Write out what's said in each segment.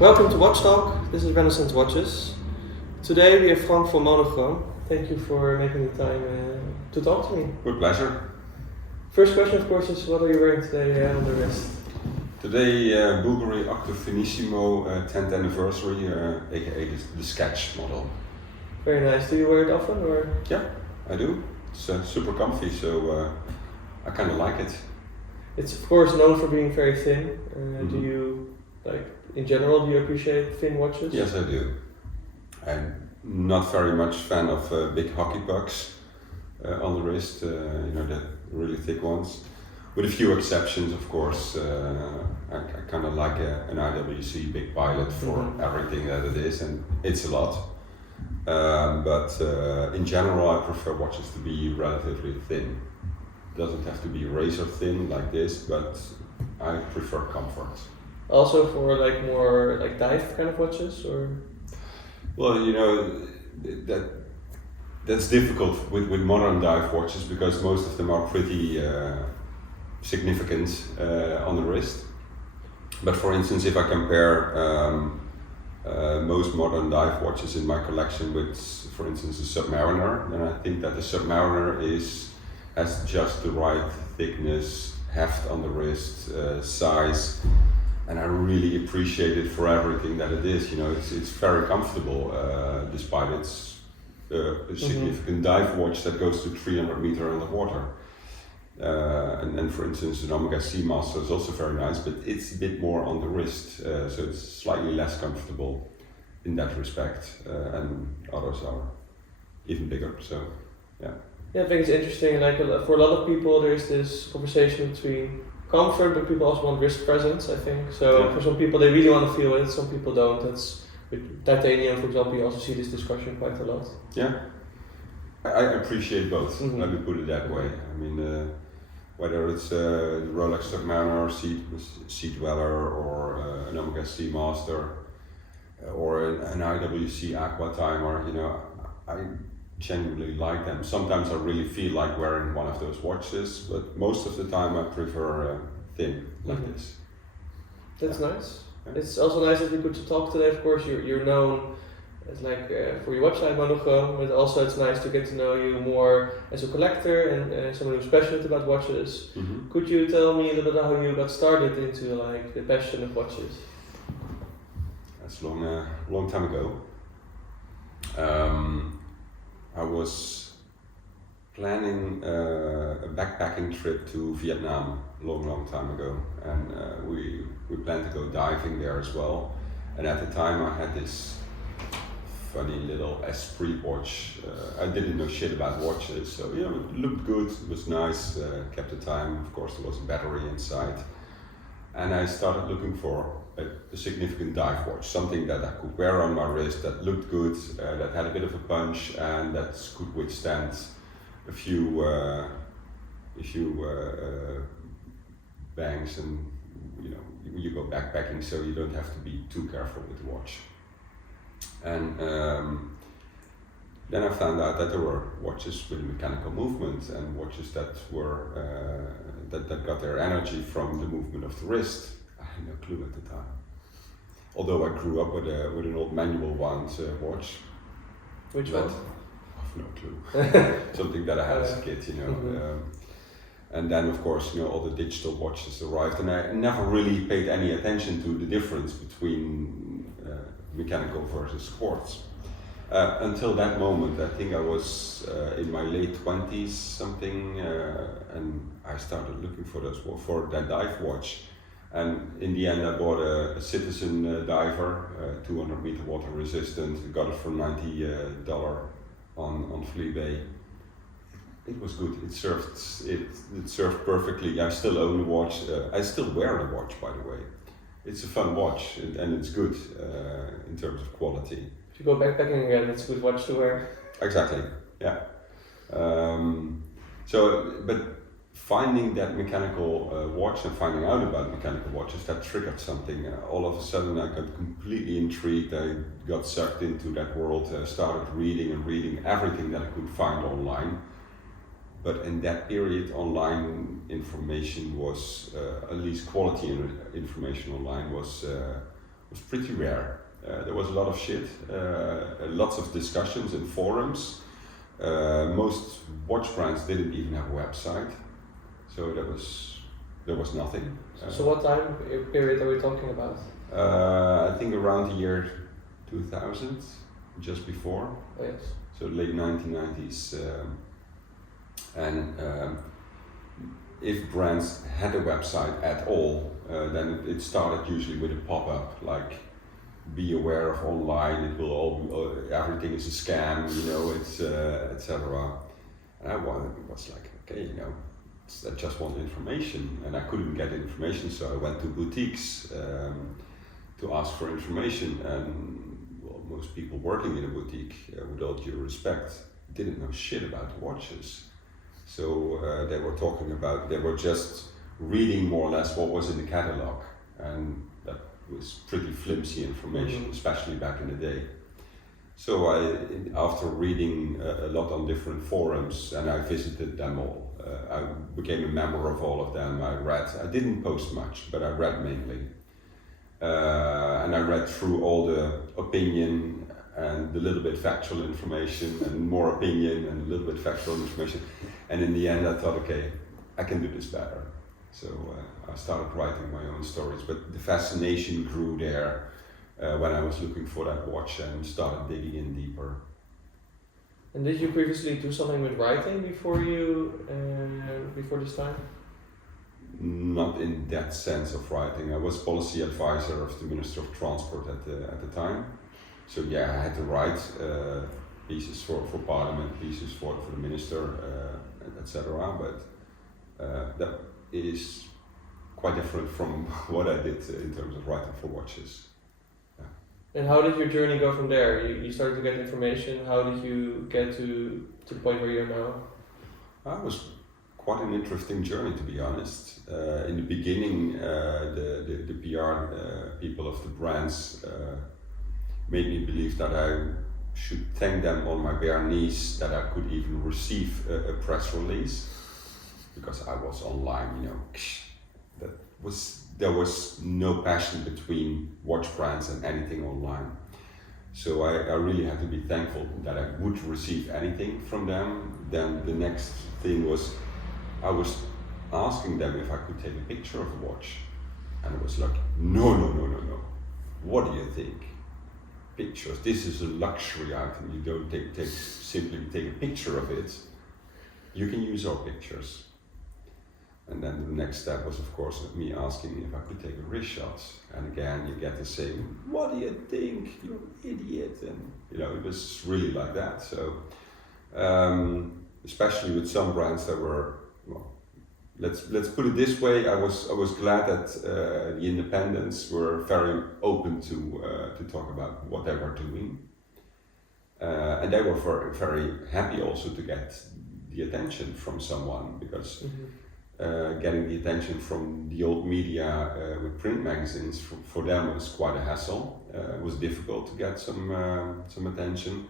Welcome to WatchTalk. This is Renaissance Watches. Today we have Frank from Monochrome. Thank you for making the time to talk to me. With pleasure. First question, of course, is what are you wearing today on the wrist? Today, Bulgari Octo Finissimo 10th anniversary, aka the sketch model. Very nice. Do you wear it often, or? Yeah, I do. It's super comfy, so I kind of like it. It's of course known for being very thin. Do you, like, in general, do you appreciate thin watches? Yes, I do. I'm not very much fan of big hockey pucks on the wrist, the really thick ones. With a few exceptions, of course. I kind of like an IWC big pilot for everything that it is, and it's a lot. But in general, I prefer watches to be relatively thin. Doesn't have to be razor thin like this, but I prefer comfort. Also for like more like dive kind of watches, or? Well, that's difficult with modern dive watches because most of them are pretty significant on the wrist. But for instance, if I compare most modern dive watches in my collection with, for instance, a Submariner, then I think that the Submariner has just the right thickness, heft on the wrist, size, and I really appreciate it for everything that it is. It's very comfortable despite its significant dive watch that goes to 300 meters underwater. And for instance, an Omega Seamaster is also very nice, but it's a bit more on the wrist, so it's slightly less comfortable in that respect, and others are even bigger. So, yeah. Yeah, I think it's interesting. Like for a lot of people, there's this conversation between comfort, but people also want wrist presence, I think. So for some people, they really want to feel it. Some people don't. That's with titanium, for example. You also see this discussion quite a lot. Yeah, I appreciate both. Let me put it that way. I mean, whether it's the Rolex Submariner, Sea Dweller, or an Omega Seamaster, or an IWC Aqua Timer, I genuinely like them. Sometimes I really feel like wearing one of those watches, but most of the time I prefer thin like this. That's nice. Yeah. It's also nice that we could talk today. Of course, you're known as for your website Monochrome, but also it's nice to get to know you more as a collector and someone who's passionate about watches. Could you tell me a little bit how you got started into like the passion of watches? That's long time ago. I was planning a backpacking trip to Vietnam long time ago, and we planned to go diving there as well. And at the time I had this funny little Esprit watch. I didn't know shit about watches, so it looked good, it was nice, kept the time. Of course there was a battery inside, and I started looking for a significant dive watch, something that I could wear on my wrist, that looked good, that had a bit of a punch, and that could withstand a few bangs, and you go backpacking, so you don't have to be too careful with the watch. And then I found out that there were watches with mechanical movement and watches that were that got their energy from the movement of the wrist. I had no clue at the time. Although I grew up with an old manual wound watch. Which one? I've no clue. Something that I had as a kid, And then of course, all the digital watches arrived, and I never really paid any attention to the difference between mechanical versus quartz. Until that moment, I think I was in my late 20s something, and I started looking for that dive watch. And in the end, I bought a Citizen diver, 200 meter water resistant. Got it for $90 on Fleabay. It was good. It served perfectly. I still own the watch. I still wear the watch, by the way. It's a fun watch, and it's good in terms of quality. If you go backpacking again, it's a good watch to wear. Exactly. Yeah. But finding that mechanical watch and finding out about mechanical watches, that triggered something. All of a sudden I got completely intrigued. I got sucked into that world, started reading everything that I could find online. But in that period, online information was, at least quality information online was was pretty rare. There was a lot of shit, lots of discussions in forums. Most watch brands didn't even have a website, so there was nothing. So what time period are we talking about? I think around the year 2000, just before. Oh, yes. So late 1990s. And if brands had a website at all, then it started usually with a pop-up like, be aware of online, it will all everything is a scam, it's etc. And I was like, okay, I just want information, and I couldn't get information, so I went to boutiques to ask for information, and well, most people working in a boutique, with all due respect, didn't know shit about watches. So they were just reading more or less what was in the catalog, and that was pretty flimsy information, especially back in the day. So after reading a lot on different forums, and I visited them all, I became a member of all of them. I didn't post much, but I read mainly. And I read through all the opinion and a little bit factual information, and more opinion and a little bit factual information. And in the end I thought, okay, I can do this better. So I started writing my own stories, but the fascination grew there when I was looking for that watch and started digging in deeper. And did you previously do something with writing before this time? Not in that sense of writing. I was policy advisor of the Minister of Transport at the time. So yeah, I had to write pieces for Parliament, pieces for the Minister, etc. But that is quite different from what I did in terms of writing for watches. And how did your journey go from there? You started to get information. How did you get to the point where you're now? It was quite an interesting journey, to be honest. In the beginning, the PR people of the brands made me believe that I should thank them on my bare knees that I could even receive a press release, because I was online, there was no passion between watch brands and anything online. So I really had to be thankful that I would receive anything from them. Then the next thing was, I was asking them if I could take a picture of the watch. And it was like, no. What do you think? Pictures, this is a luxury item. You don't simply take a picture of it. You can use our pictures. And then the next step was, of course, me asking if I could take a wrist shot. And again, you get the same, what do you think? You're an idiot. And it was really like that. So, especially with some brands that were, well, let's put it this way. I was glad that the independents were very open to talk about what they were doing. And they were very, very happy also to get the attention from someone, because getting the attention from the old media with print magazines for them was quite a hassle. It was difficult to get some attention,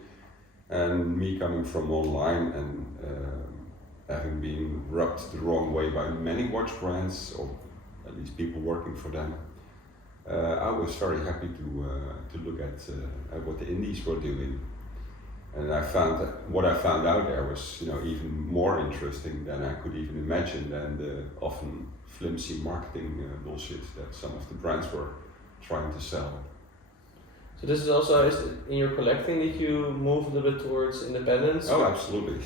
and me coming from online and having been rubbed the wrong way by many watch brands, or at least people working for them, I was very happy to look at what the indies were doing. And I found that what I found out there was, even more interesting than I could even imagine, than the often flimsy marketing bullshit that some of the brands were trying to sell. So this is also in your collecting that you move a little bit towards independence? Oh, absolutely.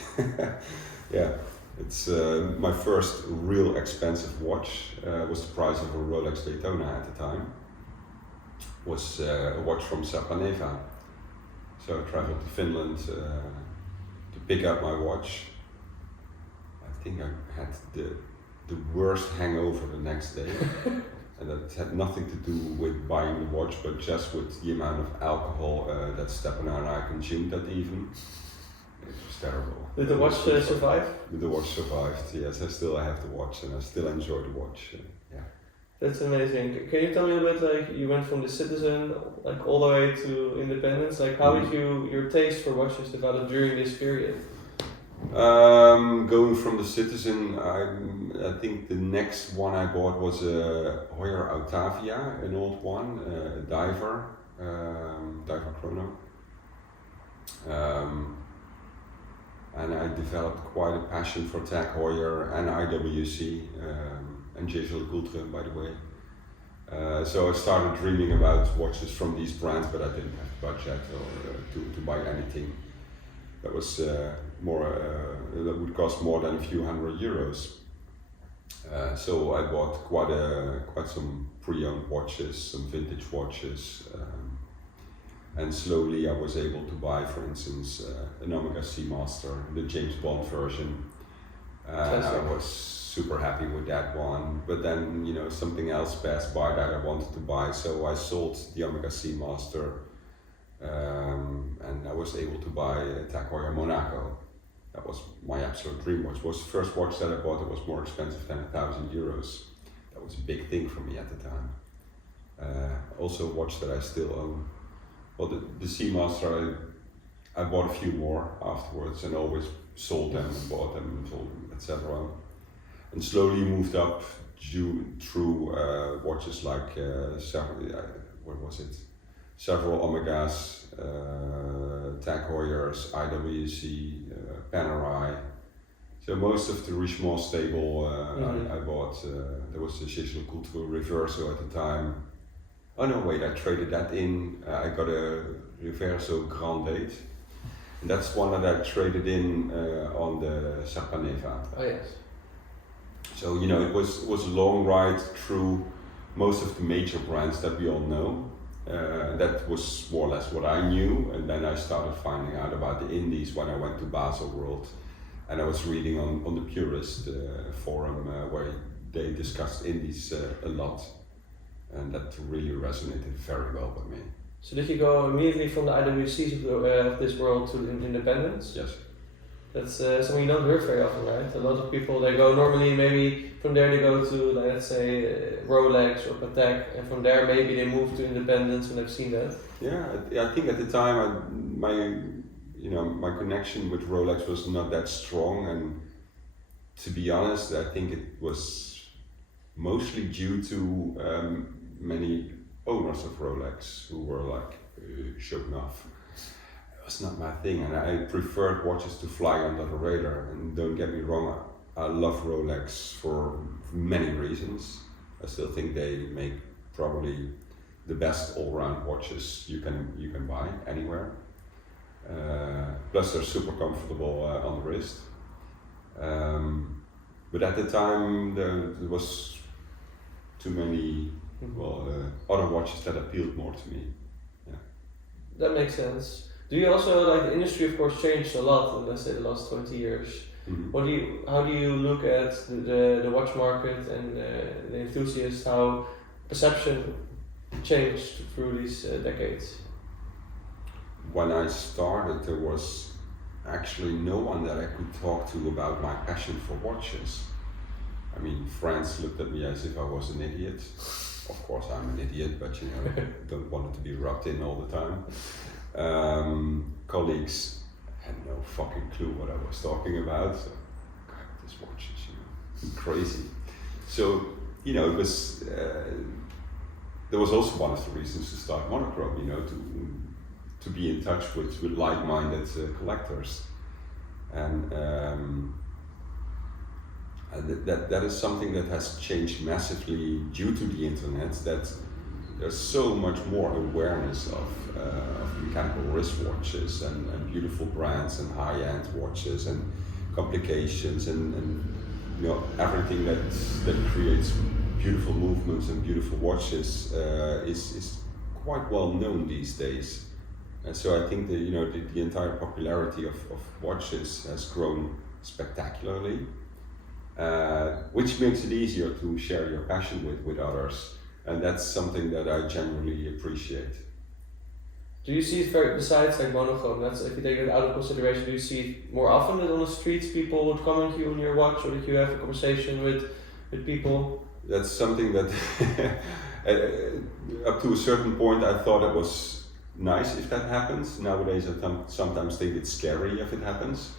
Yeah, it's my first real expensive watch was the price of a Rolex Daytona at the time. Was a watch from Sapaneva. So I traveled to Finland to pick up my watch. I think I had the worst hangover the next day. And that had nothing to do with buying the watch, but just with the amount of alcohol that Stepana and I consumed that evening. It was terrible. Did the watch survive? The watch survived, yes. I have the watch, and I still enjoy the watch. Yeah. That's amazing. Can you tell me a bit, like, you went from the citizen, like, all the way to independence? Like, how did your taste for watches develop during this period? Going from the citizen, I think the next one I bought was a Heuer Autavia, an old one, a diver chrono. And I developed quite a passion for Tag Heuer and IWC and Jaeger-LeCoultre, by the way. So I started dreaming about watches from these brands, but I didn't have budget or to buy anything that was that would cost more than a few €100. So I bought quite some pre-owned watches, some vintage watches, and slowly I was able to buy, for instance, an Omega Seamaster, the James Bond version. And I was super happy with that one. But then, something else passed by that I wanted to buy, so I sold the Omega Seamaster, and I was able to buy a Tag Heuer Monaco. That was my absolute dream watch. It was the first watch that I bought. It was more expensive than €1,000. That was a big thing for me at the time. Also a watch that I still own. Well, the Seamaster, I bought a few more afterwards and always sold them and bought them and sold them, etc. And slowly moved up through watches like several Omegas, Tag Heuers, IWC, Panerai. So most of the Richemont stable I bought. There was the Jaeger-LeCoultre Reverso at the time. Oh no, wait, I traded that in. I got a Reverso Grand Date. And that's one that I traded in on the Sarpaneva. Oh yes. So, it was a long ride through most of the major brands that we all know. That was more or less what I knew. And then I started finding out about the indies when I went to Basel World. And I was reading on the Purist forum where they discussed indies a lot. And that really resonated very well with me. So did you go immediately from the IWCs of this world to independence? Yes. That's something you don't hear very often, right? A lot of people, they go normally, maybe from there they go to, let's say, Rolex or Patek, and from there maybe they move to independence, and I've seen that. Yeah, I think at the time my connection with Rolex was not that strong, and to be honest, I think it was mostly due to many owners of Rolex who were like showing off. It was not my thing, and I preferred watches to fly under the radar. And don't get me wrong, I love Rolex for many reasons. I still think they make probably the best all-round watches you can buy anywhere. Plus they're super comfortable on the wrist. But at the time there was too many other watches that appealed more to me. Yeah. That makes sense. Do you also, like, the industry of course changed a lot in, let's say, the last 20 years. Mm-hmm. How do you look at the watch market and the enthusiasts, how perception changed through these decades? When I started, there was actually no one that I could talk to about my passion for watches. I mean, friends looked at me as if I was an idiot. Of course I'm an idiot, but don't want it to be rubbed in all the time. Colleagues had no fucking clue what I was talking about. So, God, this watch is crazy. So, it was, there was also one of the reasons to start Monochrome, to be in touch with like-minded collectors. And that is something that has changed massively due to the internet, that there's so much more awareness of mechanical wristwatches and beautiful brands and high-end watches and complications and everything that creates beautiful movements and beautiful watches is quite well known these days. And so I think the entire popularity of watches has grown spectacularly. Which makes it easier to share your passion with others, and that's something that I genuinely appreciate. Do you see it besides like Monochrome, that's if you take it out of consideration, do you see it more often that on the streets people would comment you on your watch, or that you have a conversation with people? That's something that up to a certain point I thought it was nice if that happens. Nowadays I sometimes think it's scary if it happens.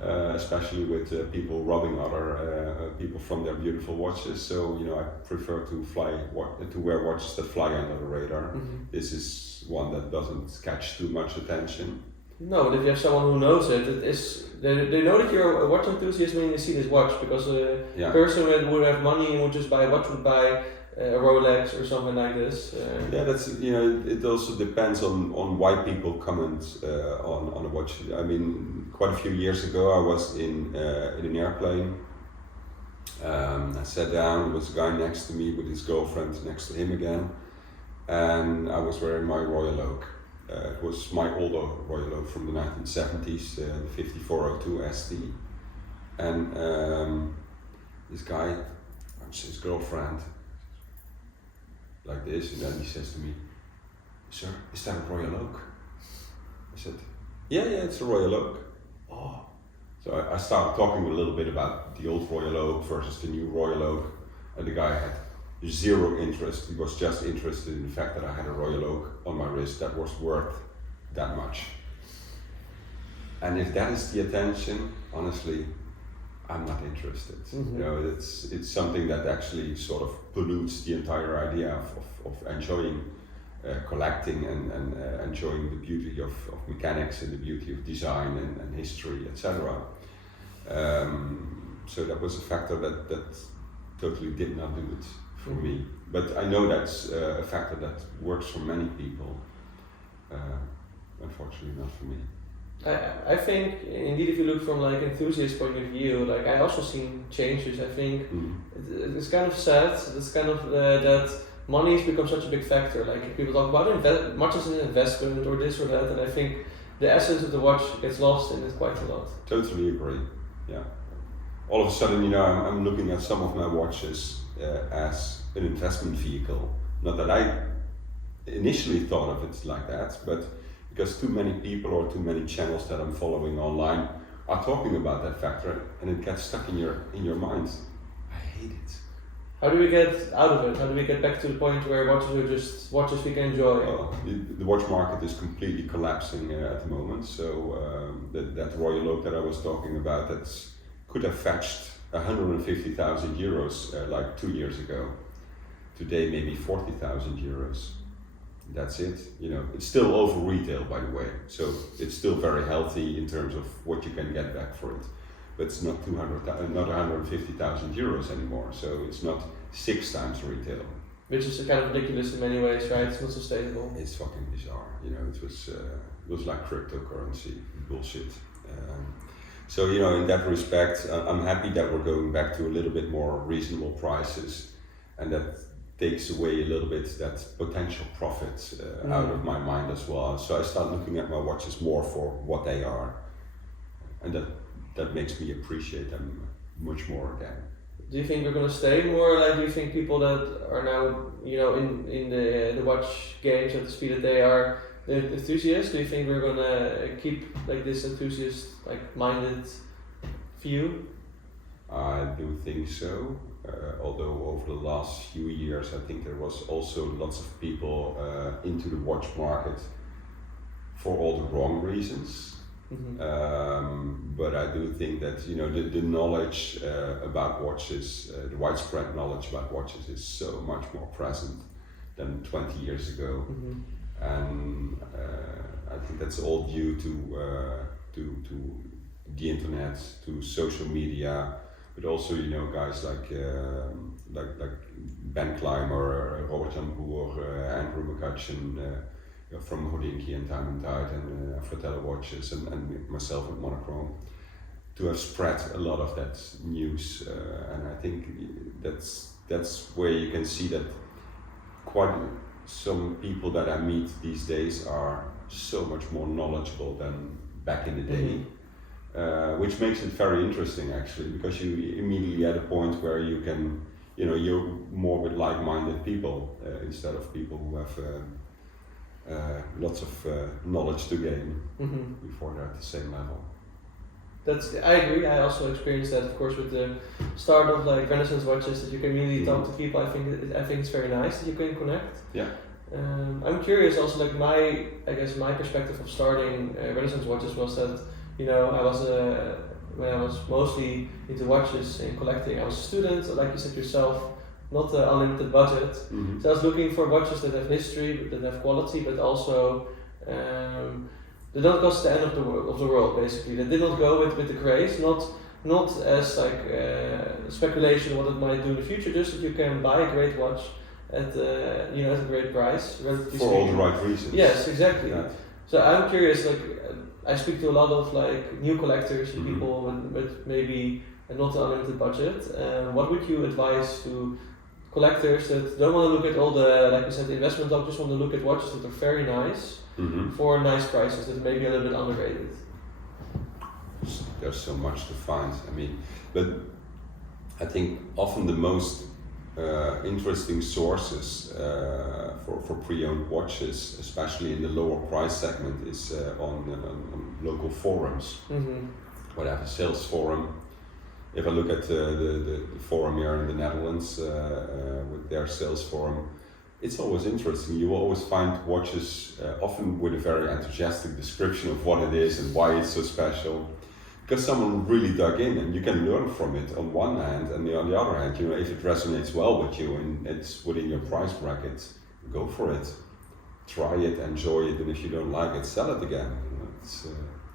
especially with people robbing other people from their beautiful watches. So I prefer to wear watches that fly under the radar. This is one that doesn't catch too much attention. No, but if you have someone who knows it, they know that you're a watch enthusiast when you see this watch, because a person that would have money and would just buy a watch would buy a Rolex or something like this. Yeah, that's it also depends on why people comment on a watch. I mean, quite a few years ago, I was in an airplane. I sat down. There was a guy next to me with his girlfriend next to him again, and I was wearing my Royal Oak. It was my older Royal Oak from the 1970s, the 5402 ST. And this guy, his girlfriend, like this, and then he says to me, "Sir, is that a Royal Oak?" I said, yeah, it's a Royal Oak. Oh. So I started talking a little bit about the old Royal Oak versus the new Royal Oak, and the guy had zero interest. He was just interested in the fact that I had a Royal Oak on my wrist that was worth that much. And if that is the attention, honestly, I'm not interested. It's something that actually sort of pollutes the entire idea of enjoying collecting and enjoying the beauty of mechanics and the beauty of design and history, etc. So that was a factor that totally did not do it for me. But I know that's a factor that works for many people. Unfortunately, not for me. I think indeed, if you look from like enthusiast point of view, like I also seen changes. I think it's kind of sad. It's kind of that money has become such a big factor. Like people talk about much as an investment or this or that, and I think the essence of the watch gets lost in it quite a lot. Totally agree. Yeah. All of a sudden, I'm looking at some of my watches as an investment vehicle. Not that I initially thought of it like that, but because too many people or too many channels that I'm following online are talking about that factor, and it gets stuck in your mind. I hate it. How do we get out of it? How do we get back to the point where watches are just watches we can enjoy? The watch market is completely collapsing at the moment. So that Royal Oak that I was talking about, that could have fetched 150,000 euros like 2 years ago. Today maybe 40,000 euros. That's it. It's still over retail, by the way. So it's still very healthy in terms of what you can get back for it. But it's not 150,000 euros anymore. So it's not 6 times retail. Which is kind of ridiculous in many ways, right? It's not sustainable. It's fucking bizarre. It was like cryptocurrency bullshit. So in that respect, I'm happy that we're going back to a little bit more reasonable prices, and that takes away a little bit that potential profit out of my mind as well. So I start looking at my watches more for what they are, and that makes me appreciate them much more again. Do you think we're gonna stay more like? Do you think people that are now in the watch game, so to speak, that they are the enthusiasts? Do you think we're gonna keep like this enthusiast minded view? I do think so. Although over the last few years, I think there was also lots of people into the watch market for all the wrong reasons. But I do think that the knowledge about watches, the widespread knowledge about watches, is so much more present than 20 years ago, and I think that's all due to the internet, to social media. But also, guys like Ben Clymer, Robert Jan Boer, Andrew McCutcheon from Hodinkee and Time & Tide and Fratello Watches, and myself at Monochrome, to have spread a lot of that news. And I think that's where you can see that quite some people that I meet these days are so much more knowledgeable than back in the day. Which makes it very interesting actually, because you immediately at a point where you can, you're more with like-minded people instead of people who have lots of knowledge to gain before they're at the same level. I agree. I also experienced that, of course, with the start of Renaissance watches, that you can really talk to people. I think it's very nice that you can connect. Yeah. I'm curious also, my perspective of starting Renaissance watches was that I was when I was mostly into watches and collecting. I was a student, like you said yourself, not an unlimited budget. Mm-hmm. So I was looking for watches that have history, that have quality, but also they don't cost the end of the world. Basically, they did not go with the craze, not as like speculation what it might do in the future. Just that you can buy a great watch at at a great price, relatively For all the right reasons. Yes, exactly. Yeah. So I'm curious, like I speak to a lot of like new collectors and Mm-hmm. people with maybe not an unlimited budget. What would you advise to collectors that don't want to look at all the, like you said, the investment doc, just want to look at watches that are very nice Mm-hmm. for nice prices that may be a little bit underrated? There's so much to find. I mean, but I think often the most interesting sources for pre-owned watches, especially in the lower price segment, is on local forums. Mm-hmm. Whatever sales forum. If I look at the forum here in the Netherlands with their sales forum, it's always interesting. You will always find watches often with a very enthusiastic description of what it is and why it's so special. Because someone really dug in, and you can learn from it on one hand, and on the other hand, if it resonates well with you and it's within your price bracket, go for it. Try it, enjoy it, and if you don't like it, sell it again.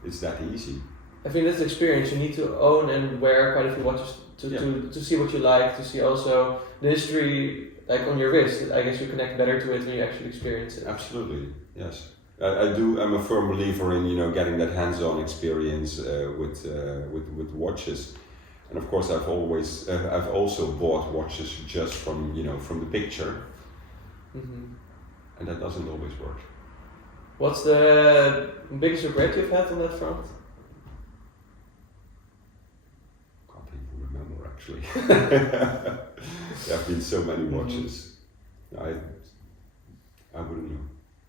It's that easy. I think that's the experience. You need to own and wear quite a few watches to see what you like, to see also the history like on your wrist. I guess you connect better to it when you actually experience it. Absolutely, yes. I'm a firm believer in getting that hands-on experience with watches, and of course I've also bought watches just from the picture, Mm-hmm. and that doesn't always work. What's the biggest regret you've had on that front? Can't even remember actually. There have been so many watches. I wouldn't know.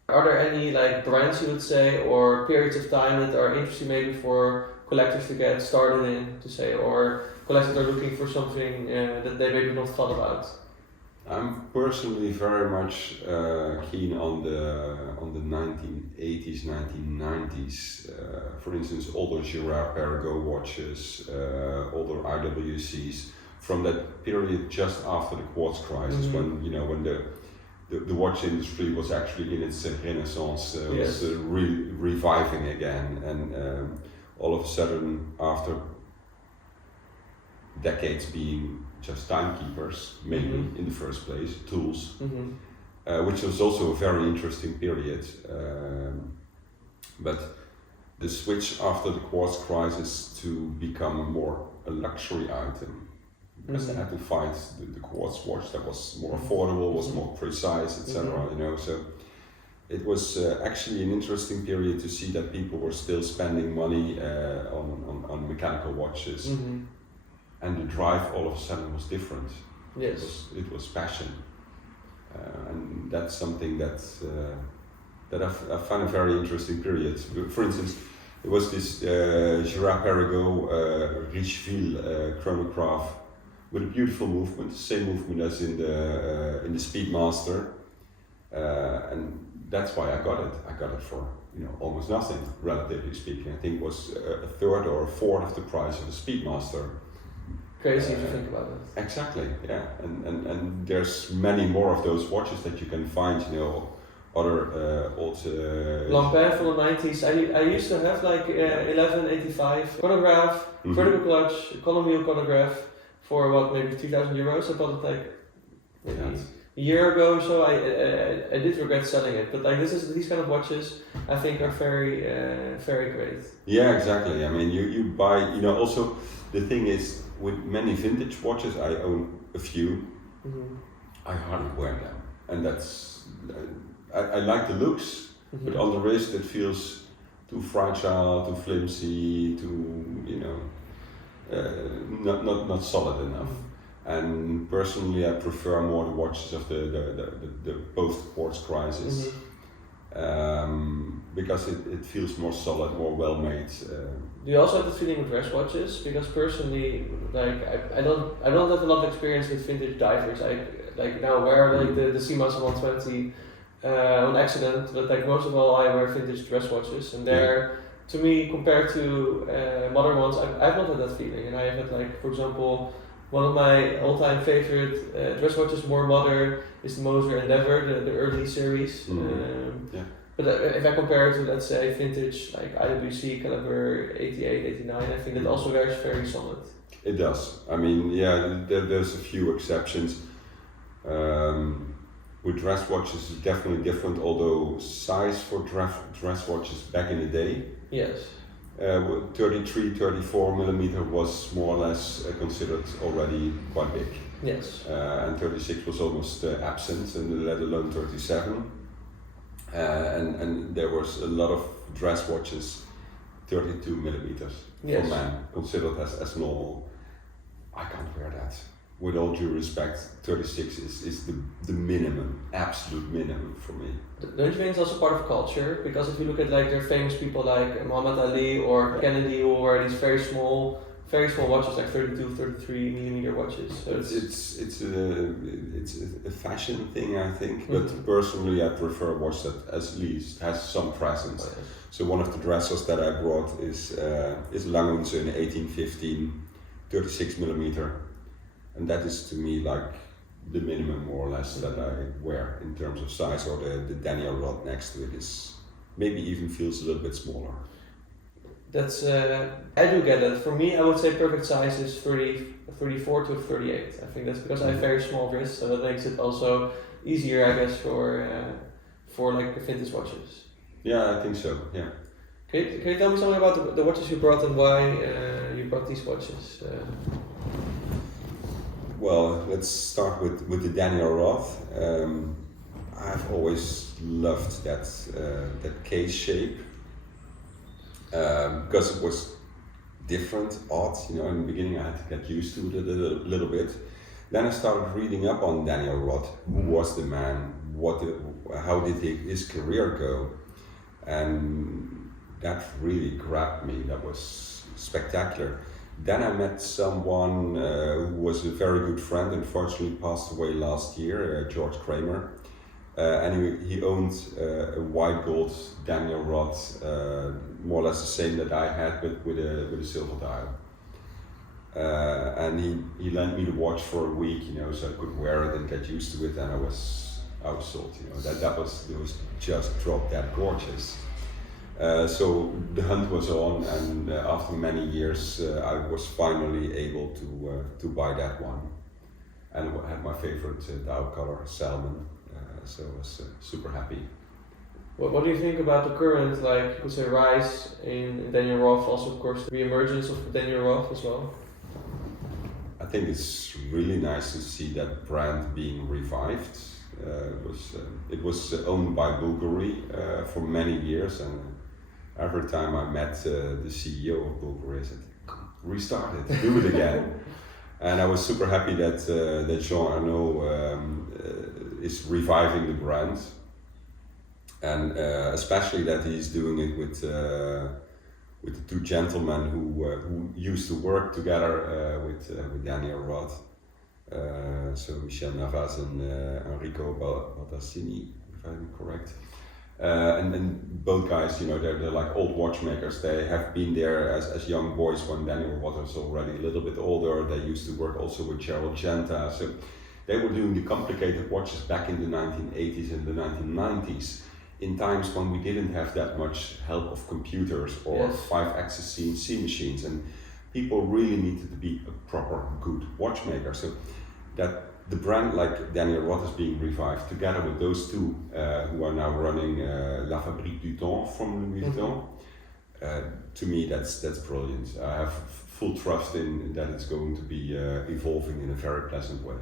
Are there any like brands you would say or periods of time that are interesting maybe for collectors to get started in, to say, or collectors are looking for something that they maybe not thought about? I'm personally very much keen on the 1980s, 1990s. For instance, older Girard-Perregaux watches, older IWCs from that period just after the quartz crisis, Mm-hmm. when the watch industry was actually in its renaissance, Yes. was reviving again, and all of a sudden, after decades being just timekeepers, mainly Mm-hmm. in the first place, tools, Mm-hmm. which was also a very interesting period. But the switch after the quartz crisis to become more a luxury item, because they had to find the quartz watch that was more affordable, was more precise, etc. So it was actually an interesting period to see that people were still spending money on mechanical watches. Mm-hmm. And the drive all of a sudden was different. Yes. It was passion, and that's something that I find a very interesting period. For instance, there was this Girard-Perregaux Richeville chronograph with a beautiful movement, the same movement as in the Speedmaster, and that's why I got it. I got it for almost nothing, relatively speaking. I think it was a third or a fourth of the price of the Speedmaster. Crazy if you think about it. Exactly, yeah, and there's many more of those watches that you can find, other old... Lampin from the 90s. I used to have like 1185 chronograph, vertical clutch, column wheel chronograph for maybe 2,000 euros. I bought it like maybe a year ago or so. I did regret selling it, but like these kind of watches I think are very very great. Yeah, exactly. I mean, you buy, also the thing is, with many vintage watches, I own a few, I hardly wear them, and that's, I like the looks, but on the wrist it feels too fragile, too flimsy, too, not solid enough. And personally, I prefer more the watches of the post-quartz crisis, because it feels more solid, more well made. Do you also have the feeling with dress watches? Because personally, like I don't have a lot of experience with vintage divers. I like now wear like the Seamaster 120 on accident, but like most of all, I wear vintage dress watches, and there to me, compared to modern ones, I've not had that feeling, and I have had like, for example, one of my all-time favorite dress watches, more modern, is the Moser Endeavor, the early series. But if I compare it to, let's say, vintage like IWC caliber 88, 89, I think that also wears very solid. It does. I mean, yeah, there's a few exceptions. With dress watches, it's definitely different, although size for dress watches back in the day, yes, 33, 34 millimeter was more or less considered already quite big. Yes. And 36 was almost absent, and let alone 37. And there was a lot of dress watches, 32 millimeters yes. for men, considered as normal. I can't wear that. With all due respect, 36 is the minimum, absolute minimum for me. Don't you think it's also part of culture? Because if you look at like the famous people like Muhammad Ali or Kennedy, who wear these very small watches, like 32, 33 millimeter watches. So it's a fashion thing, I think. But personally, I prefer a watch that at least has some presence. Oh, yes. So one of the dressers that I brought is Lange&Sohne 1815, 36 millimeter. And that is to me like the minimum more or less that I wear in terms of size, or the Daniel Roth next to it is maybe even feels a little bit smaller. That's, I do get that. For me, I would say perfect size is 34 to 38. I think that's because I have very small wrists, so that makes it also easier, I guess, for like vintage watches. Yeah, I think so, yeah. Can you tell me something about the watches you brought and why you brought these watches? Well, let's start with the Daniel Roth. I've always loved that case shape because it was different, odd. You know, in the beginning I had to get used to it a little bit. Then I started reading up on Daniel Roth. Who was the man? How did his career go? And that really grabbed me. That was spectacular. Then I met someone who was a very good friend, unfortunately passed away last year, George Kramer. And he owned a white gold Daniel Roth, more or less the same that I had, but with a silver dial. And he lent me the watch for a week, you know, so I could wear it and get used to it. And I was sold, you know, it was just drop dead gorgeous. So the hunt was on, and after many years, I was finally able to buy that one, and had my favorite dial color, salmon. So I was super happy. What do you think about the current, like you could say, rise in Daniel Roth? Also, of course, the re-emergence of Daniel Roth as well. I think it's really nice to see that brand being revived. It was owned by Bulgari for many years, and every time I met the CEO of Bulgari, I said, "Restart it, do it again." And I was super happy that Jean Arnaud is reviving the brand, and especially that he's doing it with the two gentlemen who used to work together with Daniel Roth. So Michel Navas and Enrico Baldassini, if I'm correct. And both guys, you know, they're like old watchmakers. They have been there as young boys when Daniel Roth was already a little bit older. They used to work also with Gerald Genta. So they were doing the complicated watches back in the 1980s and the 1990s, in times when we didn't have that much help of computers or 5-axis CNC machines, and people really needed to be a proper good watchmaker. So that the brand like Daniel Roth is being revived together with those two who are now running La Fabrique du Temps from Louis Vuitton. To me, that's brilliant. I have full trust in that it's going to be evolving in a very pleasant way.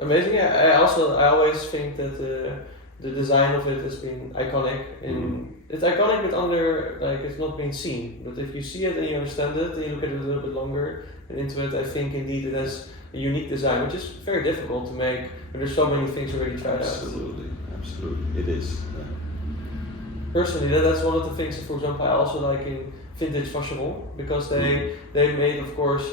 Amazing. Yeah, I always think that the design of it has been iconic, and it's iconic but under, like, it's not being seen. But if you see it and you understand it and you look at it a little bit longer and into it, I think indeed it has a unique design, which is very difficult to make when there's so many things already tried out. Absolutely, it is. Personally, that's one of the things, for example, I also like in vintage fashionable, because they made, of course,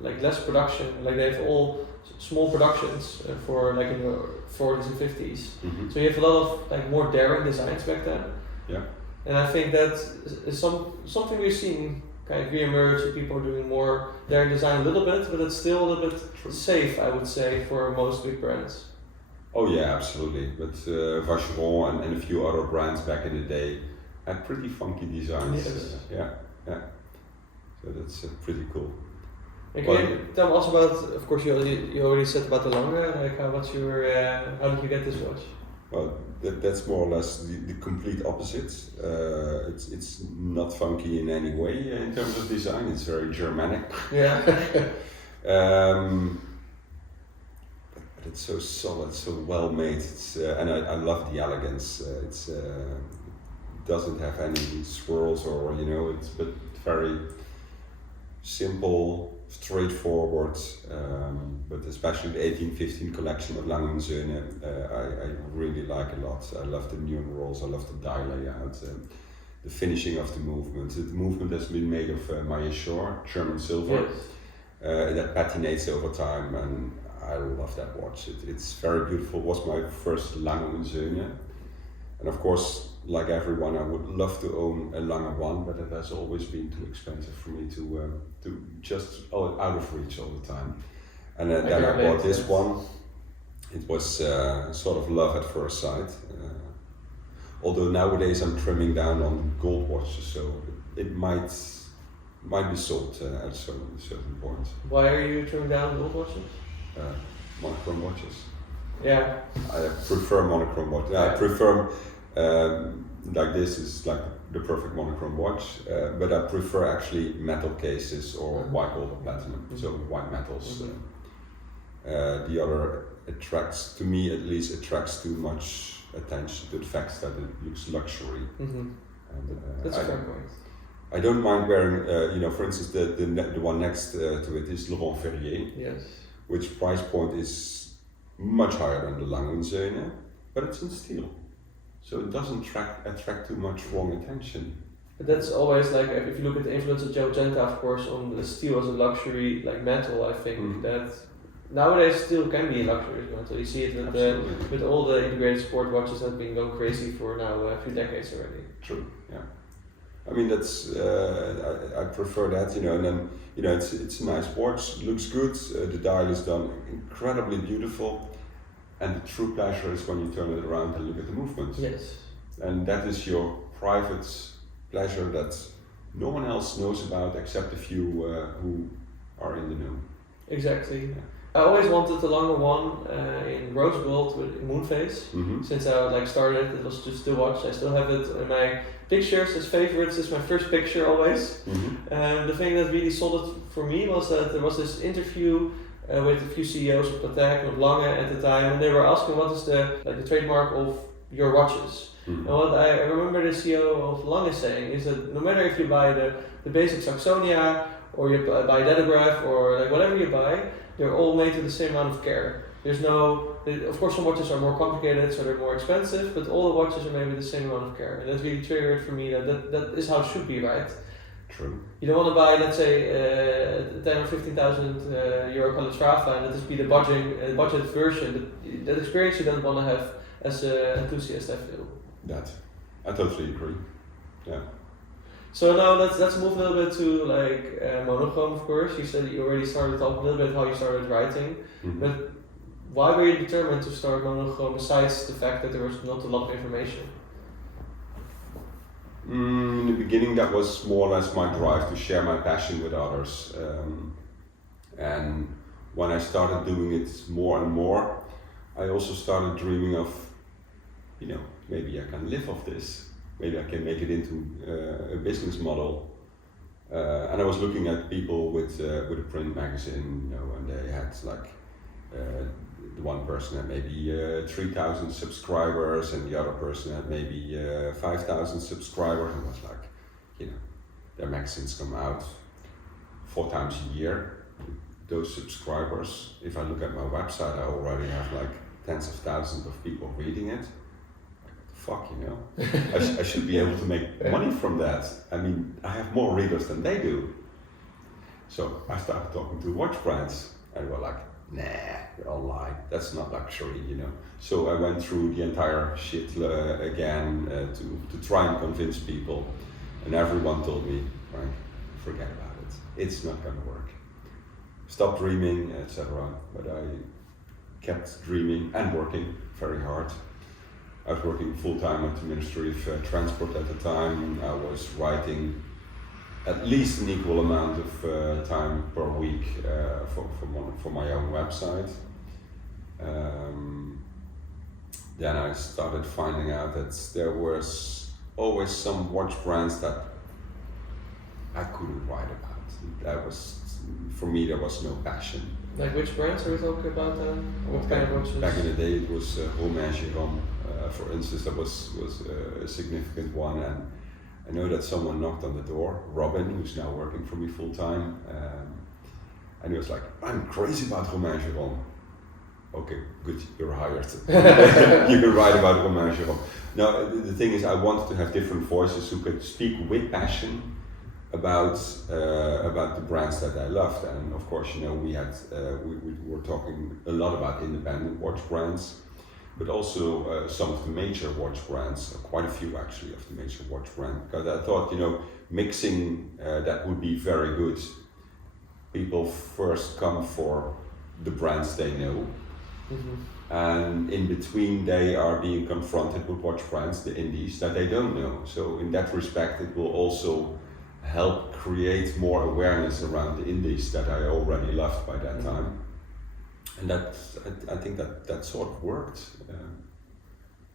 like less production, like they have all small productions for like in the 40s and 50s. So you have a lot of like more daring designs back then. Yeah. And I think that is something we've seen kind of re-emerge. People are doing more their design a little bit, but it's still a little bit safe, I would say, for most big brands. Oh yeah, absolutely. But Vacheron and a few other brands back in the day had pretty funky designs. Yes. Yeah. So that's pretty cool. And can you tell me also about, of course, you already said about the Lange, like how did you get this watch? Well, that's more or less the complete opposite. It's not funky in any way in terms of design. It's very Germanic. Yeah. But it's so solid, so well made. And I love the elegance. It doesn't have any swirls or it's but very simple, straightforward, but especially the 1815 collection of Lange&Sohne I really like a lot. I love the neon rolls, I love the die layout, the finishing of the movement. The movement has been made of maillechort, German silver, that patinates over time, and I love that watch. It's very beautiful. It was my first Lange&Sohne, and of course, like everyone, I would love to own a Lange one, but it has always been too expensive for me to just out of reach all the time. And then I bought this one. It was sort of love at first sight. Although nowadays I'm trimming down on gold watches, so it might be sold at a certain point. Why are you trimming down gold watches? Monochrome watches. Yeah. I prefer monochrome watches. I prefer. Like this is like the perfect monochrome watch, but I prefer actually metal cases or white gold or platinum, so white metals. The other attracts, to me at least, too much attention to the fact that it looks luxury. And, that's a fair point. I don't mind wearing, for instance, the one next to it is Laurent Ferrier, which price point is much higher than the Lange&Sohne, but it's in steel. So it doesn't attract too much wrong attention. But that's always like, if you look at the influence of Joe Genta, of course, on the steel as a luxury like metal, I think that nowadays steel can be a luxury metal. You see it with all the integrated sport watches that have been going crazy for now a few decades already. True, yeah. I mean, that's, I prefer that, and then, it's a nice watch, looks good, the dial is done incredibly beautiful. And the true pleasure is when you turn it around and look at the movement. Yes. And that is your private pleasure that no one else knows about except a few who are in the know. Exactly. Yeah. I always wanted the Lange one in rose gold with moon phase. Since I started, it was just the watch. I still have it in my pictures as favorites. It's my first picture always. The thing that really sold it for me was that there was this interview with a few CEOs of Patek and of Lange at the time, and they were asking what is the trademark of your watches. And what I remember the CEO of Lange saying is that no matter if you buy the basic Saxonia or you buy Dedograph or whatever you buy, they're all made with the same amount of care. There's of course some watches are more complicated, so they're more expensive, but all the watches are made with the same amount of care. And that really triggered for me that is how it should be, right? True. You don't want to buy, let's say, 10 or 15,000 euro colored Strava, and that just be the budget version. That experience you don't want to have as an enthusiast, I feel. That, I totally agree. Yeah. So now let's move a little bit to Monochrome, of course. You said you already started talking a little bit how you started writing, but why were you determined to start Monochrome besides the fact that there was not a lot of information? In the beginning, that was more or less my drive to share my passion with others. And when I started doing it more and more, I also started dreaming of, maybe I can live off this. Maybe I can make it into a business model. And I was looking at people with a print magazine, and they had the one person had maybe 3,000 subscribers, and the other person had maybe 5,000 subscribers, and was their magazines come out 4 times a year. Those subscribers, if I look at my website, I already have tens of thousands of people reading it. Fuck, I should be able to make money from that. I mean, I have more readers than they do. So I started talking to watch brands, and they were like, nah, online, that's not luxury, you know. So I went through the entire shit again to try and convince people, and everyone told me, Frank, forget about it. It's not gonna work. Stop dreaming, etc. But I kept dreaming and working very hard. I was working full-time at the Ministry of Transport at the time. I was writing at least an equal amount of time per week for my own website. Then I started finding out that there was always some watch brands that I couldn't write about. For me, there was no passion. Like which brands are we talking about then? What kind of watches? Back in the day, it was Rolex, for instance, that was a significant one. And I know that someone knocked on the door, Robin, who's now working for me full time, and he was like, "I'm crazy about Romain Jérôme." Okay, good, you're hired. You can write about Romain Jérôme. Now, the thing is, I wanted to have different voices who could speak with passion about the brands that I loved. And of course, you know, we were talking a lot about independent watch brands, but also some of the major watch brands, quite a few actually of the major watch brands, because I thought, you know, mixing that would be very good. People first come for the brands they know, and in between they are being confronted with watch brands, the indies, that they don't know. So in that respect, it will also help create more awareness around the indies that I already loved by that time. And I think that sort of worked.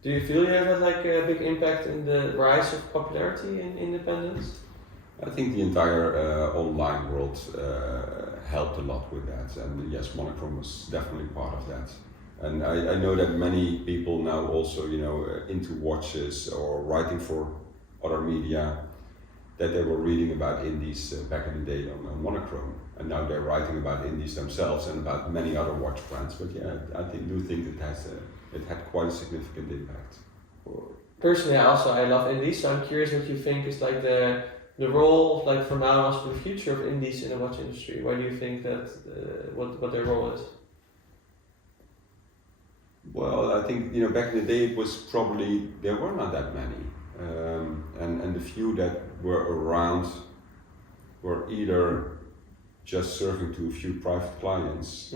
Do you feel you have had like a big impact in the rise of popularity in independence? I think the entire online world helped a lot with that, and yes, Monochrome was definitely part of that. And I know that many people now also, you know, into watches or writing for other media, that they were reading about indies back in the day on Monochrome, and now they're writing about indies themselves and about many other watch brands. But yeah, I do think it had quite a significant impact. Personally, I love indies, so I'm curious what you think is like the role of, like, from now on also the future of indies in the watch industry. Why do you think that what their role is? Well, I think, you know, back in the day it was probably, there were not that many, and the few that were around were either just serving to a few private clients,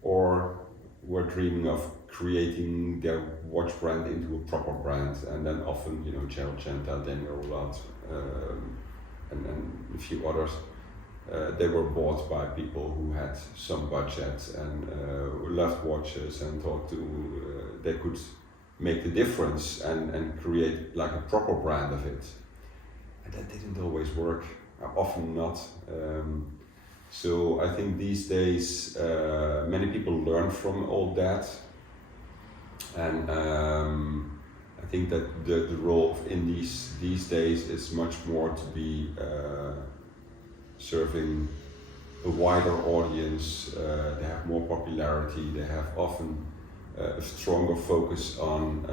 or were dreaming of creating their watch brand into a proper brand, and then often, you know, Gerald Genta, Daniel Roth, and a few others, they were bought by people who had some budget and loved watches and thought they could make the difference and create like a proper brand of it. And that didn't always work, often not. So I think these days many people learn from all that, and I think that the role of indies these days is much more to be serving a wider audience. They have more popularity. They have often a stronger focus on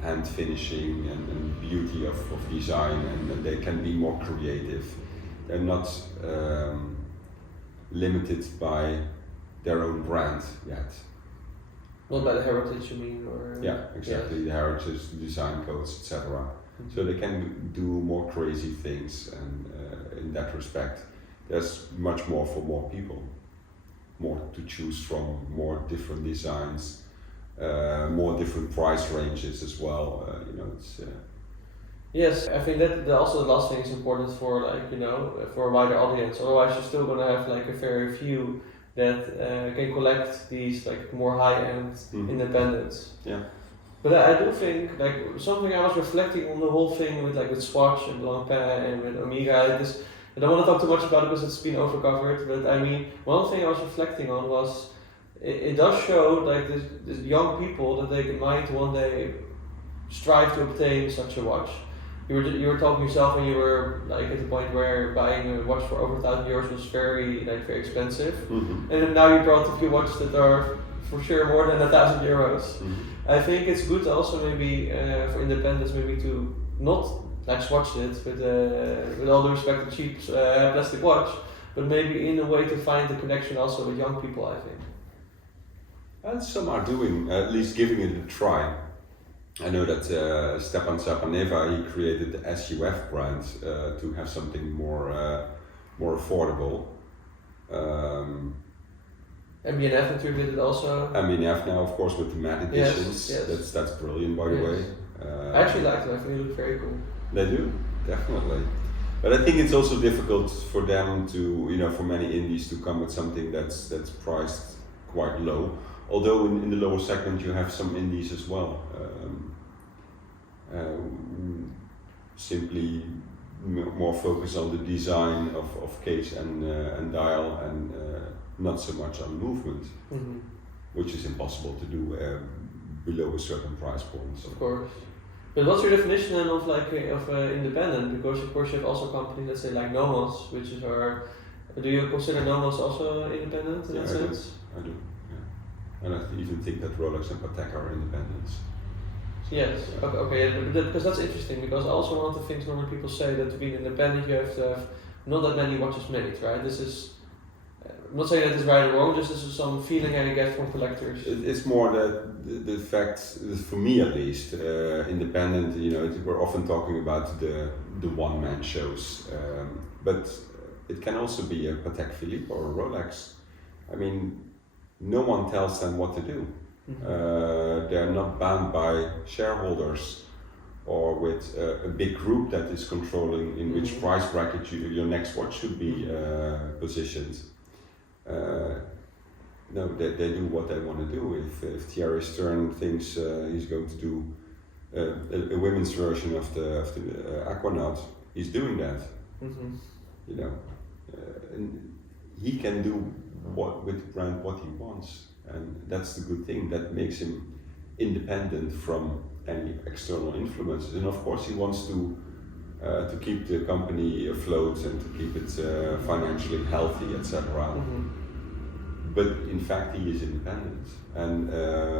hand finishing and beauty of design, and they can be more creative. They're not limited by their own brand yet. What about the heritage, you mean? Or yeah, exactly. Yes. The heritage, design codes, etc. So they can do more crazy things, and in that respect, there's much more for more people, more to choose from, more different designs, more different price ranges as well. You know, it's. Yes, I think that also the last thing is important for, like, you know, for a wider audience. Otherwise, you're still gonna have like a very few that can collect these like more high-end independents. Yeah. But I do think, like, something I was reflecting on the whole thing with Swatch and Blancpain and with Omega. I don't want to talk too much about it because it's been overcovered. But I mean, one thing I was reflecting on was it does show like this young people that they might one day strive to obtain such a watch. You were talking yourself when you were like at the point where buying a watch for over €1,000 was very expensive, and now you brought a few watches that are for sure more than €1,000. I think it's good also maybe for independents maybe to not like Swatch it with all due respect to cheap plastic watch, but maybe in a way to find the connection also with young people, I think. And some are doing, at least giving it a try. I know that Stepan Sapaneva, he created the SUF brand to have something more affordable. MBNF natuurlijk did it also. MBNF now, of course, with the matte editions. Yes. That's brilliant, by the way. I actually like them. I think they look very cool. They do, definitely. But I think it's also difficult for them to, for many indies to come with something that's priced quite low. Although in the lower segment you have some indies as well. Simply more focus on the design of case and dial and not so much on movement, which is impossible to do below a certain price point. Of course. But what's your definition then of independent? Because of course you have also companies that say like Nomos, which is do you consider Nomos also independent in that sense? I do. And I even think that Rolex and Patek are independent. Yes, okay, because that's interesting, because also one of the things normally people say that to be independent you have to have not that many watches made, right? This is, I'm not saying that it's right or wrong, just this is some feeling I get from collectors. It's more the fact, for me at least, independent, we're often talking about the one-man shows, but it can also be a Patek Philippe or a Rolex. I mean, no one tells them what to do. They're not bound by shareholders or with a big group that is controlling in which price bracket your next watch should be positioned. No, they do what they want to do. If Thierry Stern thinks he's going to do a women's version of the Aquanaut, he's doing that. And he can do with the brand what he wants, and that's the good thing that makes him independent from any external influences. And of course he wants to keep the company afloat and to keep it financially healthy, etc. But in fact he is independent, and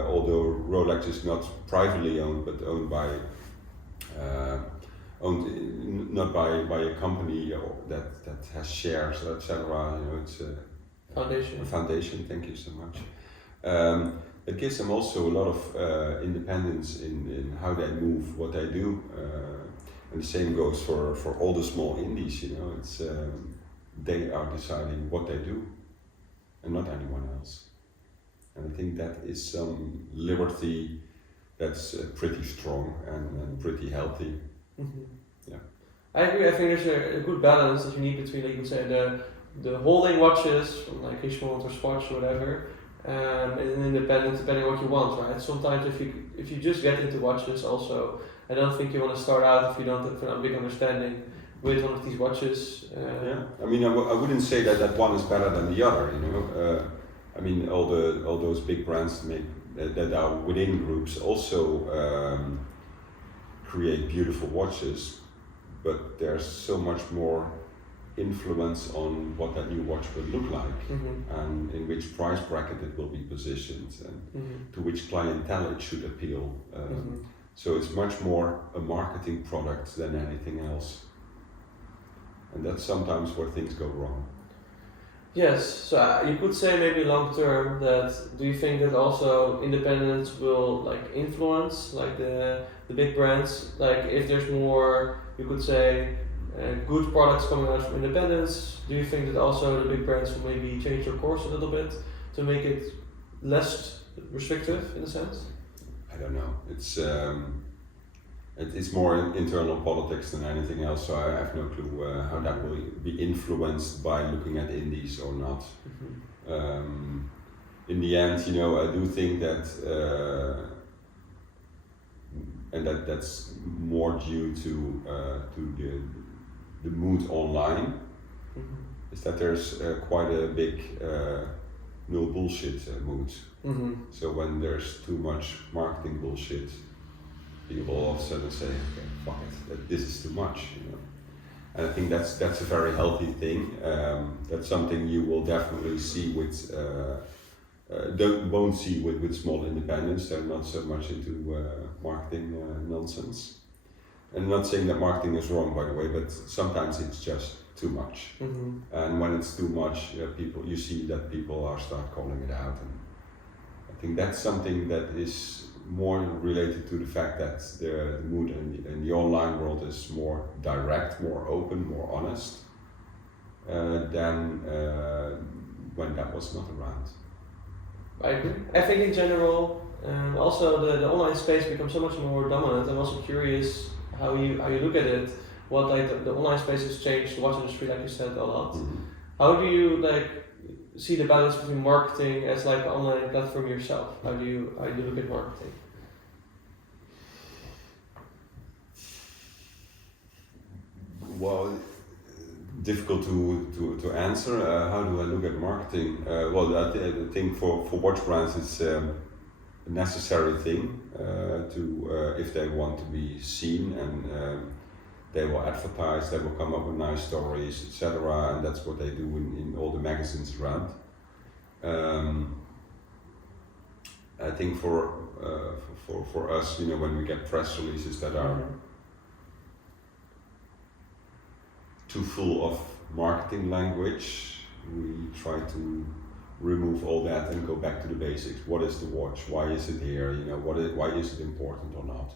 although Rolex is not privately owned but owned not by a company that has shares, etc. It's a foundation. Thank you so much. It gives them also a lot of independence in how they move, what they do, and the same goes for all the small indies. It's they are deciding what they do, and not anyone else. And I think that is some liberty that's pretty strong and pretty healthy. Yeah, I agree. I think there's a good balance that you need between, like you could say, the holding watches from like Richemont or Swatch or whatever, and independent depending on what you want, right? Sometimes if you just get into watches, also I don't think you want to start out if you don't have a big understanding with one of these watches. I mean, I wouldn't say that one is better than the other. I mean, all those big brands that are within groups also create beautiful watches, but there's so much more influence on what that new watch will look like, and in which price bracket it will be positioned, and to which clientele it should appeal. So it's much more a marketing product than anything else, and that's sometimes where things go wrong. Yes, so you could say maybe long term that, do you think that also independence will like influence like the big brands? Like if there's more, you could say, good products coming out from independence, do you think that also the big brands will maybe change their course a little bit to make it less restrictive in a sense? I don't know. It's more internal politics than anything else, so I have no clue how that will be influenced by looking at indies or not. In the end, I do think that, and that's more due to the mood online, is that there's quite a big no bullshit mood. So when there's too much marketing bullshit, people all of a sudden say, okay, fuck it, this is too much, And I think that's a very healthy thing. That's something you will definitely see won't see with small independents. They're not so much into marketing nonsense. And I'm not saying that marketing is wrong, by the way, but sometimes it's just too much. Mm-hmm. And when it's too much, you see that people start calling it out. And I think that's something that is more related to the fact that the mood in the online world is more direct, more open, more honest than when that was not around. I agree. I think in general, also the online space becomes so much more dominant. I'm also curious how you look at it. What like the online space has changed the watch industry, like you said, a lot. Mm-hmm. How do you like see the balance between marketing as like an online platform yourself? How do you look at marketing? Well, difficult to answer. How do I look at marketing? Well, I think for watch brands it's a necessary thing to if they want to be seen, and they will advertise, they will come up with nice stories, etc. And that's what they do in all the magazines around. I think for us, when we get press releases that are too full of marketing language, we try to remove all that and go back to the basics. What is the watch? Why is it here? Why is it important or not?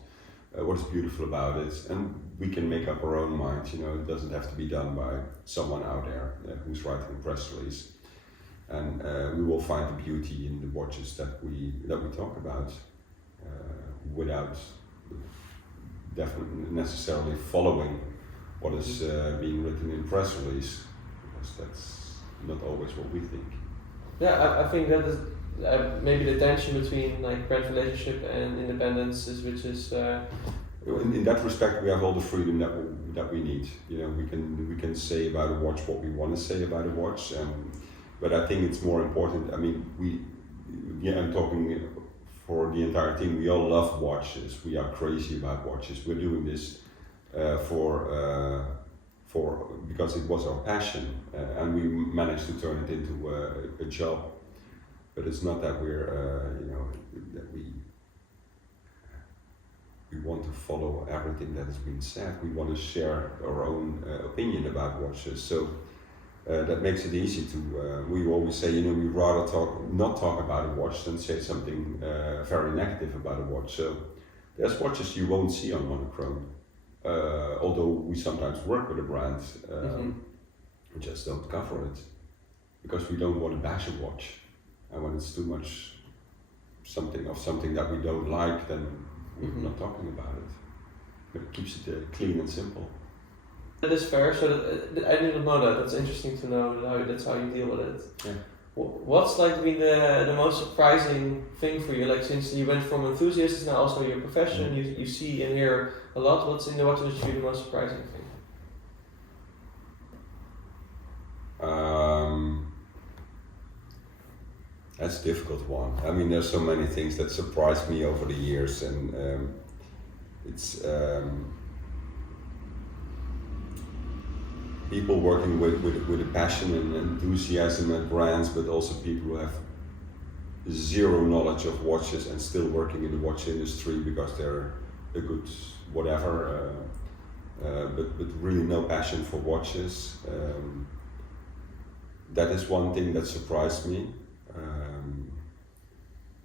What is beautiful about it? And we can make up our own mind. It doesn't have to be done by someone out there who's writing a press release. And we will find the beauty in the watches that we talk about without definitely necessarily following what is being written in press release, because that's not always what we think. Yeah, I think that is maybe the tension between like brand relationship and independence which is. In that respect, we have all the freedom that we need. We can say about a watch what we want to say about a watch, but I think it's more important. I mean, I'm talking for the entire team. We all love watches. We are crazy about watches. We're doing this because it was our passion, and we managed to turn it into a job. But it's not that that we want to follow everything that has been said. We want to share our own opinion about watches. So that makes it easy to. We always say, we'd rather not talk about a watch than say something very negative about a watch. So there's watches you won't see on Monochrome. Although we sometimes work with a brand, we just don't cover it because we don't want to bash a watch. And when it's too much something that we don't like, then we're not talking about it. But it keeps it clean and simple. That is fair. So I didn't know that. That's interesting to know. That's how you deal with it. Yeah. What's like been the most surprising thing for you? Like since you went from enthusiast to now also your profession, you see and hear a lot. What's in the watch industry the most surprising thing? That's a difficult one. I mean, there's so many things that surprised me over the years, and it's people working with a passion and enthusiasm at brands, but also people who have zero knowledge of watches and still working in the watch industry because they're a good whatever, but really no passion for watches. That is one thing that surprised me.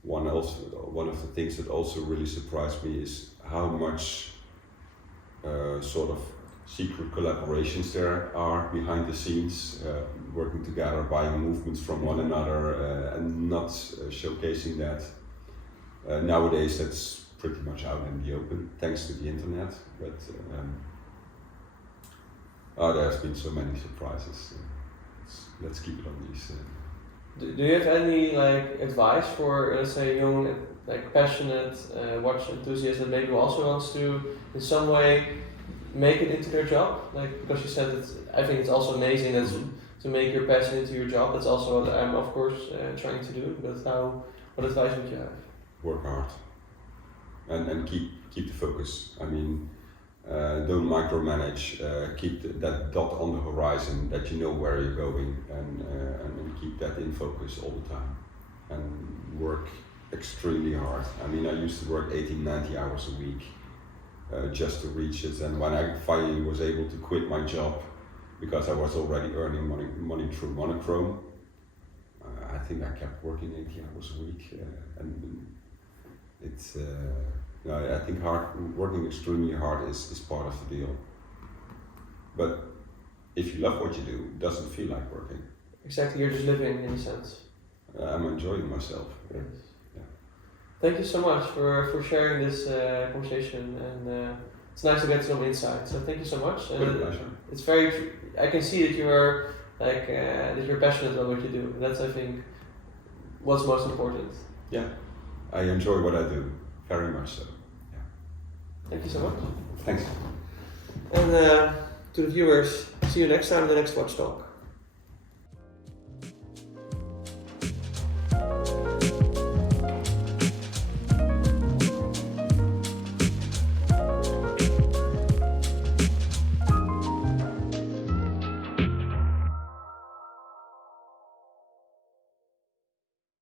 One of the things that also really surprised me is how much sort of secret collaborations there are behind the scenes, working together, buying movements from one another, and not showcasing that. Nowadays, that's pretty much out in the open, thanks to the internet. But there's been so many surprises. Let's keep it on these. Do you have any like advice for let's say young, like passionate watch enthusiasts that maybe also wants to in some way make it into their job? Like because you said it, I think it's also amazing that to make your passion into your job. That's also what I'm of course trying to do. But what advice would you have? Work hard and keep the focus. I mean, don't micromanage. Keep that dot on the horizon that you know where you're going, and keep that in focus all the time. And work extremely hard. I mean, I used to work 80-90 hours a week just to reach it. And when I finally was able to quit my job because I was already earning money through Monochrome. I think I kept working 80 hours a week, and it's. I think working extremely hard is part of the deal. But if you love what you do, it doesn't feel like working. Exactly, you're just living in a sense. I'm enjoying myself. Yes. Yeah. Thank you so much for sharing this conversation, and it's nice to get some insight. So thank you so much. With pleasure. It's very. I can see that you are that you're passionate about what you do. And that's, I think, what's most important. Yeah, I enjoy what I do very much. So. Yeah. Thank you so much. Thanks. And to the viewers, see you next time in the next Watch Talk.